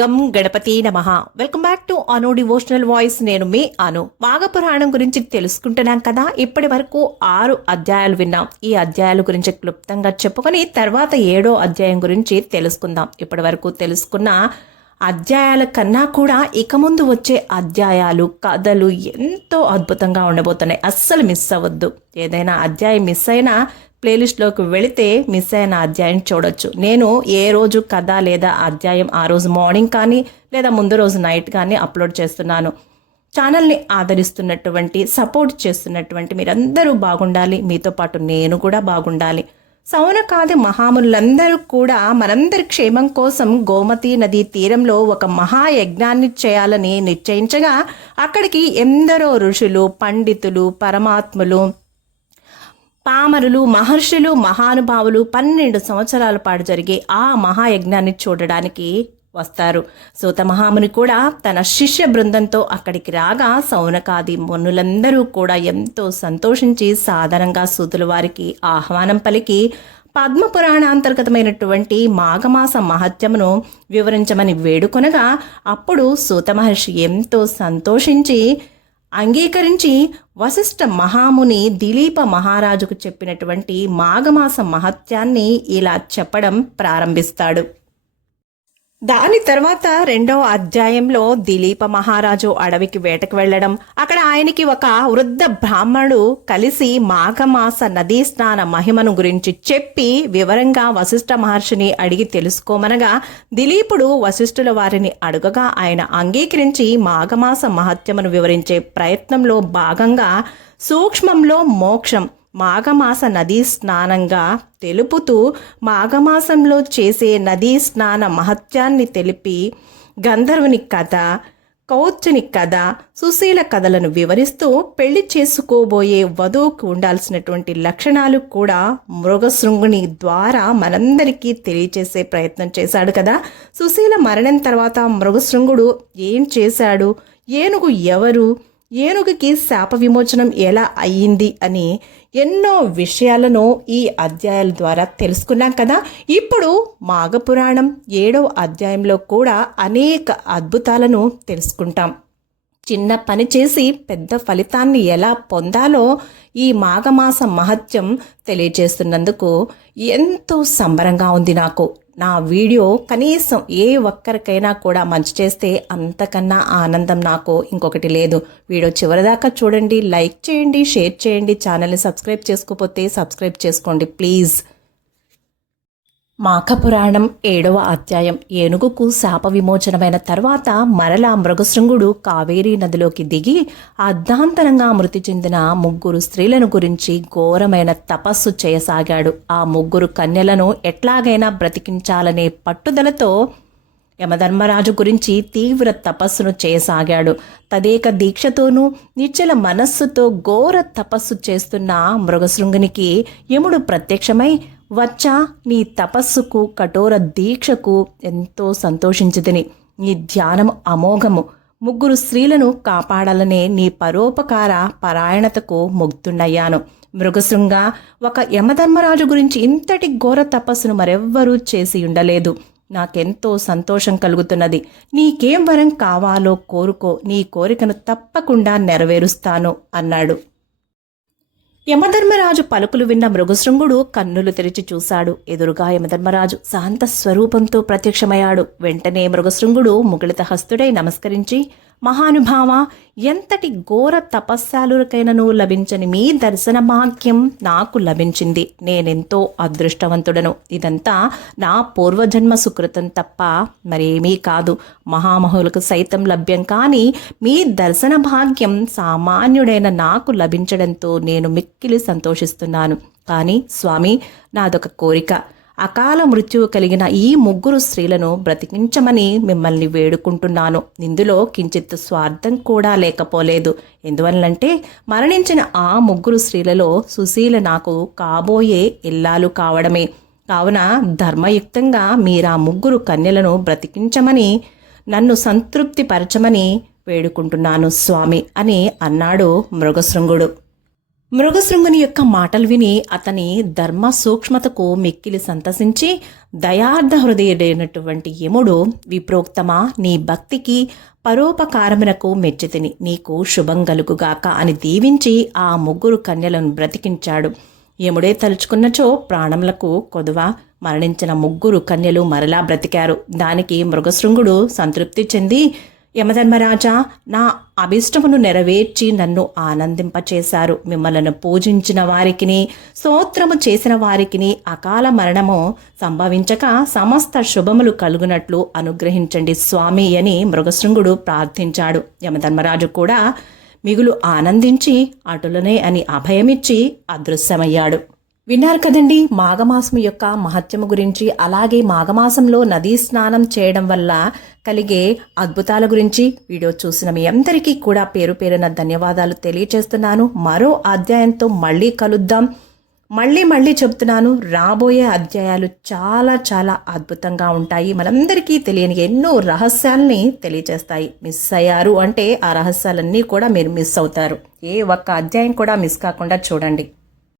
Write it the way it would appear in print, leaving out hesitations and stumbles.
గం గణపతి నమః. Welcome back to Anu devotional voice. నేను మీ అను. మాఘపురాణం గురించి తెలుసుకుంటున్నాం కదా. ఇప్పటి వరకు 6 అధ్యాయాలు విన్నాం. ఈ అధ్యాయాల గురించి క్లుప్తంగా చెప్పుకొని తర్వాత 7వ అధ్యాయం గురించి తెలుసుకుందాం. ఇప్పటి వరకు తెలుసుకున్న అధ్యాయాల కన్నా కూడా ఇక ముందు వచ్చే అధ్యాయాలు, కథలు ఎంతో అద్భుతంగా ఉండబోతున్నాయి. అస్సలు మిస్ అవ్వద్దు. ఏదైనా అధ్యాయం మిస్ అయినా ప్లేలిస్ట్లోకి వెళితే మిస్ అయిన అధ్యాయం చూడొచ్చు. నేను ఏ రోజు కథ లేదా అధ్యాయం ఆ రోజు మార్నింగ్ కానీ లేదా ముందు రోజు నైట్ కానీ అప్లోడ్ చేస్తున్నాను. ఛానల్ని ఆదరిస్తున్నటువంటి, సపోర్ట్ చేస్తున్నటువంటి మీరందరూ బాగుండాలి. మీతో పాటు నేను కూడా బాగుండాలి. సౌనకాది మహాములందరూ కూడా మనందరి క్షేమం కోసం గోమతి నదీ తీరంలో ఒక మహాయజ్ఞాన్ని చేయాలని నిశ్చయించగా అక్కడికి ఎందరో ఋషులు, పండితులు, పరమాత్ములు, పామరులు, మహర్షులు, మహానుభావులు 12 సంవత్సరాల పాటు జరిగే ఆ మహాయజ్ఞాన్ని చూడడానికి వస్తారు. సూత మహాముని కూడా తన శిష్య బృందంతో అక్కడికి రాగా సౌనకాది మునులందరూ కూడా ఎంతో సంతోషించి సాధారణంగా సూతుల వారికి ఆహ్వానం పలికి పద్మపురాణాంతర్గతమైనటువంటి మాఘమాస మహత్యమును వివరించమని వేడుకొనగా అప్పుడు సూత మహర్షి ఎంతో సంతోషించి అంగీకరించి వశిష్ఠ మహాముని దిలీప మహారాజుకు చెప్పినటువంటి మాఘమాస మహత్యాన్ని ఇలా చెప్పడం ప్రారంభిస్తాడు. దాని తర్వాత 2వ అధ్యాయంలో దిలీప మహారాజు అడవికి వేటకు వెళ్లడం, అక్కడ ఆయనకి ఒక వృద్ధ బ్రాహ్మణుడు కలిసి మాఘమాస నదీ స్నాన మహిమను గురించి చెప్పి వివరంగా వశిష్ఠ మహర్షిని అడిగి తెలుసుకోమనగా దిలీపుడు వశిష్ఠుల వారిని అడుగగా ఆయన అంగీకరించి మాఘమాస మహత్యమును వివరించే ప్రయత్నంలో భాగంగా సూక్ష్మంలో మోక్షం మాఘమాస నదీ స్నానంగా తెలుపుతూ మాఘమాసంలో చేసే నదీ స్నాన మహత్యాన్ని తెలిపి గంధర్వుని కథ, కౌత్సుని కథ, సుశీల కథలను వివరిస్తూ పెళ్లి చేసుకోబోయే వధువుకు ఉండాల్సినటువంటి లక్షణాలు కూడా మృగశృంగుని ద్వారా మనందరికీ తెలియచేసే ప్రయత్నం చేశాడు కదా. సుశీల మరణం తర్వాత మృగశృంగుడు ఏం చేశాడు, ఏనుగు ఎవరు, ఏనుగుకి శాప విమోచనం ఎలా అయ్యింది అని ఎన్నో విషయాలను ఈ అధ్యాయాల ద్వారా తెలుసుకున్నాం కదా. ఇప్పుడు మాఘపురాణం 7వ అధ్యాయంలో కూడా అనేక అద్భుతాలను తెలుసుకుంటాం. చిన్న పని చేసి పెద్ద ఫలితాన్ని ఎలా పొందాలో ఈ మాఘమాస మహత్యం తెలియజేస్తున్నందుకు ఎంతో సంబరంగా ఉంది నాకు. నా వీడియో కనీసం ఏ ఒక్కరికైనా కూడా మంచి చేస్తే అంతకన్నా ఆనందం నాకు ఇంకొకటి లేదు. వీడియో చివరిదాకా చూడండి, లైక్ చేయండి, షేర్ చేయండి. ఛానల్ని సబ్స్క్రైబ్ చేసుకోకపోతే సబ్స్క్రైబ్ చేసుకోండి ప్లీజ్. మాఘపురాణం 7వ అధ్యాయం. ఏనుగుకు శాప విమోచనమైన తర్వాత మరలా మృగశృంగుడు కావేరీ నదిలోకి దిగి అర్ధాంతరంగా మృతి చెందిన 3 స్త్రీలను గురించి ఘోరమైన తపస్సు చేయసాగాడు. ఆ 3 కన్యలను ఎట్లాగైనా బ్రతికించాలనే పట్టుదలతో యమధర్మరాజు గురించి తీవ్ర తపస్సును చేయసాగాడు. తదేక దీక్షతోనూ నిశ్చల మనస్సుతో ఘోర తపస్సు చేస్తున్న మృగశృంగునికి యముడు ప్రత్యక్షమై, వచ్చా, నీ తపస్సుకు కఠోర దీక్షకు ఎంతో సంతోషించితిని. నీ ధ్యానము అమోఘము. 3 స్త్రీలను కాపాడాలనే నీ పరోపకార పరాయణతకు ముగ్ధుండయ్యాను. మృగశృంగ, ఒక యమధర్మరాజు గురించి ఇంతటి ఘోర తపస్సును మరెవ్వరూ చేసి ఉండలేదు. నాకెంతో సంతోషం కలుగుతున్నది. నీకేం వరం కావాలో కోరుకో, నీ కోరికను తప్పకుండా నెరవేరుస్తాను అన్నాడు. యమధర్మరాజు పలుకులు విన్న మృగశృంగుడు కన్నులు తెరిచి చూశాడు. ఎదురుగా యమధర్మరాజు శాంత స్వరూపంతో ప్రత్యక్షమయ్యాడు. వెంటనే మృగశృంగుడు ముకుళిత హస్తుడై నమస్కరించి, మహానుభావ, ఎంతటి ఘోర తపస్సాలుకైనను లభించని మీ దర్శన భాగ్యం నాకు లభించింది. నేనెంతో అదృష్టవంతుడను. ఇదంతా నా పూర్వజన్మ సుకృతం తప్ప మరేమీ కాదు. మహామహులకు సైతం లభ్యం కాని మీ దర్శన భాగ్యం సామాన్యుడైన నాకు లభించడంతో నేను మిక్కిలి సంతోషిస్తున్నాను. కానీ స్వామి, నాదొక కోరిక. అకాల మృత్యువు కలిగిన ఈ 3 స్త్రీలను బ్రతికించమని మిమ్మల్ని వేడుకుంటున్నాను. ఇందులో కించిత్ స్వార్థం కూడా లేకపోలేదు. ఎందువల్లంటే మరణించిన ఆ 3 స్త్రీలలో సుశీల నాకు కాబోయే ఇల్లాలు కావడమే. కావున ధర్మయుక్తంగా మీరా 3 కన్యలను బ్రతికించమని, నన్ను సంతృప్తిపరచమని వేడుకుంటున్నాను స్వామి అని అన్నాడు మృగశృంగుడు. మృగశృంగుని యొక్క మాటలు విని అతని ధర్మ సూక్ష్మతకు మిక్కిలి సంతసించి దయార్థ హృదయుడైనటువంటి యముడు, విప్రోక్తమా, నీ భక్తికి పరోపకారమునకు మెచ్చితిని, నీకు శుభం కలుగుగాక అని దీవించి ఆ ముగ్గురు కన్యలను బ్రతికించాడు. యముడే తలుచుకున్నచో ప్రాణములకు కొదువ మరణించిన ముగ్గురు కన్యలు మరలా బ్రతికారు. దానికి మృగశృంగుడు సంతృప్తి చెంది, యమధర్మరాజా, నా అభిష్టమును నెరవేర్చి నన్ను ఆనందింపచేశారు. మిమ్మలను పూజించిన వారికిని స్తోత్రము చేసిన వారికిని అకాల మరణము సంభవించక సమస్త శుభములు కలుగునట్లు అనుగ్రహించండి స్వామి అని మృగశృంగుడు ప్రార్థించాడు. యమధర్మరాజు కూడా మిగులు ఆనందించి అటులనే అని అభయమిచ్చి అదృశ్యమయ్యాడు. విన్నారు కదండి మాఘమాసం యొక్క మహత్యము గురించి, అలాగే మాఘమాసంలో నదీ స్నానం చేయడం వల్ల కలిగే అద్భుతాల గురించి వీడియో చూసిన మీ అందరికీ కూడా పేరు పేరున ధన్యవాదాలు తెలియచేస్తున్నాను. మరో అధ్యాయంతో మళ్ళీ కలుద్దాం. మళ్ళీ చెప్తున్నాను, రాబోయే అధ్యాయాలు చాలా చాలా అద్భుతంగా ఉంటాయి. మనందరికీ తెలియని ఎన్నో రహస్యాల్ని తెలియచేస్తాయి. మిస్ అయ్యారు అంటే ఆ రహస్యాలన్నీ కూడా మీరు మిస్ అవుతారు. ఏ ఒక్క అధ్యాయం కూడా మిస్ కాకుండా చూడండి.